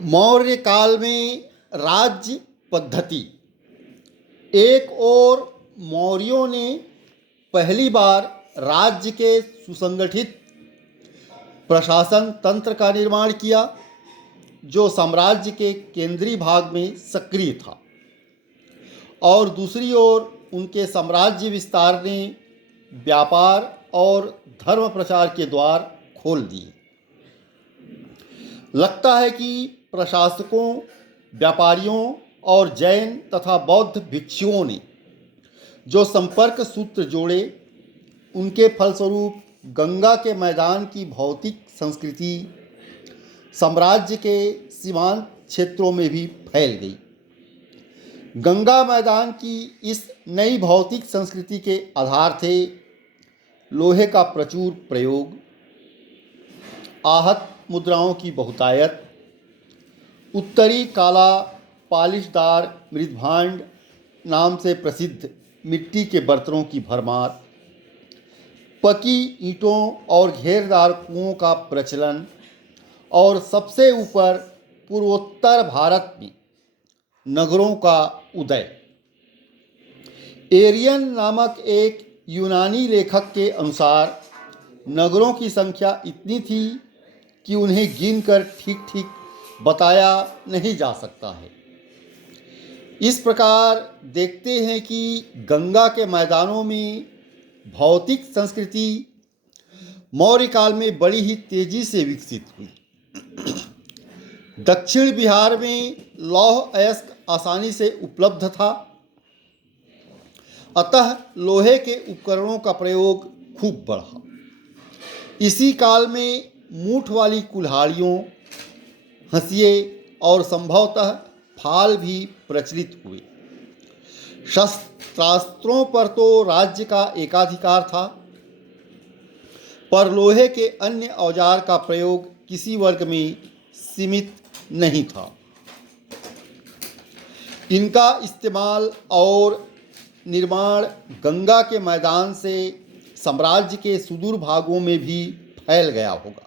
मौर्य काल में राज्य पद्धति। एक ओर मौर्यों ने पहली बार राज्य के सुसंगठित प्रशासन तंत्र का निर्माण किया, जो साम्राज्य के केंद्रीय भाग में सक्रिय था, और दूसरी ओर उनके साम्राज्य विस्तार ने व्यापार और धर्म प्रचार के द्वार खोल दिए। लगता है कि प्रशासकों, व्यापारियों और जैन तथा बौद्ध भिक्षुओं ने जो संपर्क सूत्र जोड़े, उनके फलस्वरूप गंगा के मैदान की भौतिक संस्कृति साम्राज्य के सीमांत क्षेत्रों में भी फैल गई। गंगा मैदान की इस नई भौतिक संस्कृति के आधार थे लोहे का प्रचुर प्रयोग, आहत मुद्राओं की बहुतायत, उत्तरी काला पालिशदार मृदभांड नाम से प्रसिद्ध मिट्टी के बर्तनों की भरमार, पकी ईंटों और घेरदार कुओं का प्रचलन, और सबसे ऊपर पूर्वोत्तर भारत में नगरों का उदय। एरियन नामक एक यूनानी लेखक के अनुसार नगरों की संख्या इतनी थी कि उन्हें गिनकर ठीक ठीक बताया नहीं जा सकता है। इस प्रकार देखते हैं कि गंगा के मैदानों में भौतिक संस्कृति मौर्य काल में बड़ी ही तेजी से विकसित हुई। दक्षिण बिहार में लौह अयस्क आसानी से उपलब्ध था, अतः लोहे के उपकरणों का प्रयोग खूब बढ़ा। इसी काल में मूठ वाली कुल्हाड़ियों, हंसिए और संभवतः फाल भी प्रचलित हुए। शस्त्रास्त्रों पर तो राज्य का एकाधिकार था, पर लोहे के अन्य औजार का प्रयोग किसी वर्ग में सीमित नहीं था। इनका इस्तेमाल और निर्माण गंगा के मैदान से साम्राज्य के सुदूर भागों में भी फैल गया होगा।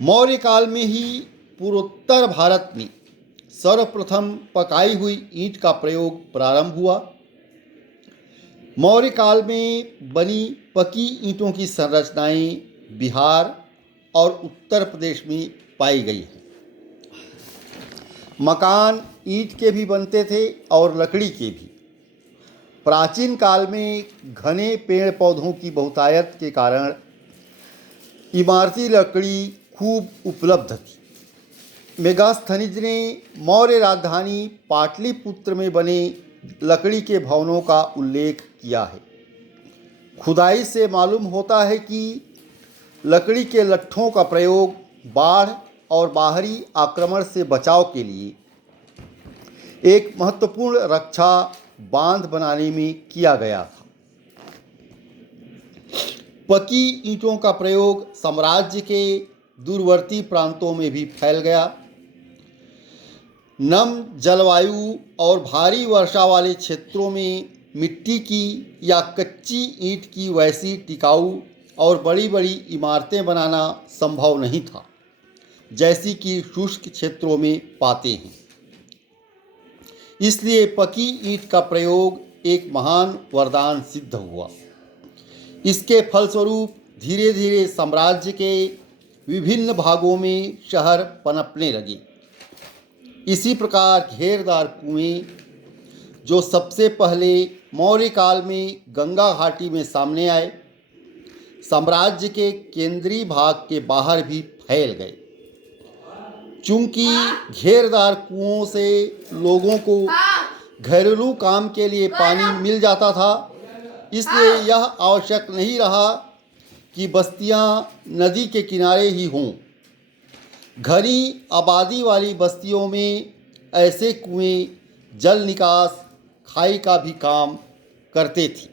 मौर्य काल में ही पूर्वोत्तर भारत में सर्वप्रथम पकाई हुई ईंट का प्रयोग प्रारंभ हुआ। मौर्य काल में बनी पकी ईंटों की संरचनाएं बिहार और उत्तर प्रदेश में पाई गई हैं। मकान ईंट के भी बनते थे और लकड़ी के भी। प्राचीन काल में घने पेड़ पौधों की बहुतायत के कारण इमारती लकड़ी खूब उपलब्ध थी। मेगास्थनीज ने मौर्य राजधानी पाटलिपुत्र में बने लकड़ी के भवनों का उल्लेख किया है। खुदाई से मालूम होता है कि लकड़ी के लट्ठों का प्रयोग बाढ़ और बाहरी आक्रमण से बचाव के लिए एक महत्वपूर्ण रक्षा बांध बनाने में किया गया था। पकी ईंटों का प्रयोग साम्राज्य के दूरवर्ती प्रांतों में भी फैल गया। नम जलवायु और भारी वर्षा वाले क्षेत्रों में मिट्टी की या कच्ची ईंट की वैसी टिकाऊ और बड़ी बड़ी इमारतें बनाना संभव नहीं था, जैसी कि शुष्क क्षेत्रों में पाते हैं। इसलिए पकी ईंट का प्रयोग एक महान वरदान सिद्ध हुआ। इसके फलस्वरूप धीरे धीरे साम्राज्य के विभिन्न भागों में शहर पनपने लगे। इसी प्रकार घेरदार कुएं, जो सबसे पहले मौर्य काल में गंगा घाटी में सामने आए, साम्राज्य के केंद्रीय भाग के बाहर भी फैल गए। चूंकि घेरदार कुओं से लोगों को घरेलू काम के लिए पानी मिल जाता था, इसलिए यह आवश्यक नहीं रहा कि बस्तियां नदी के किनारे ही हों। घनी आबादी वाली बस्तियों में ऐसे कुएं जल निकास खाई का भी काम करते थे।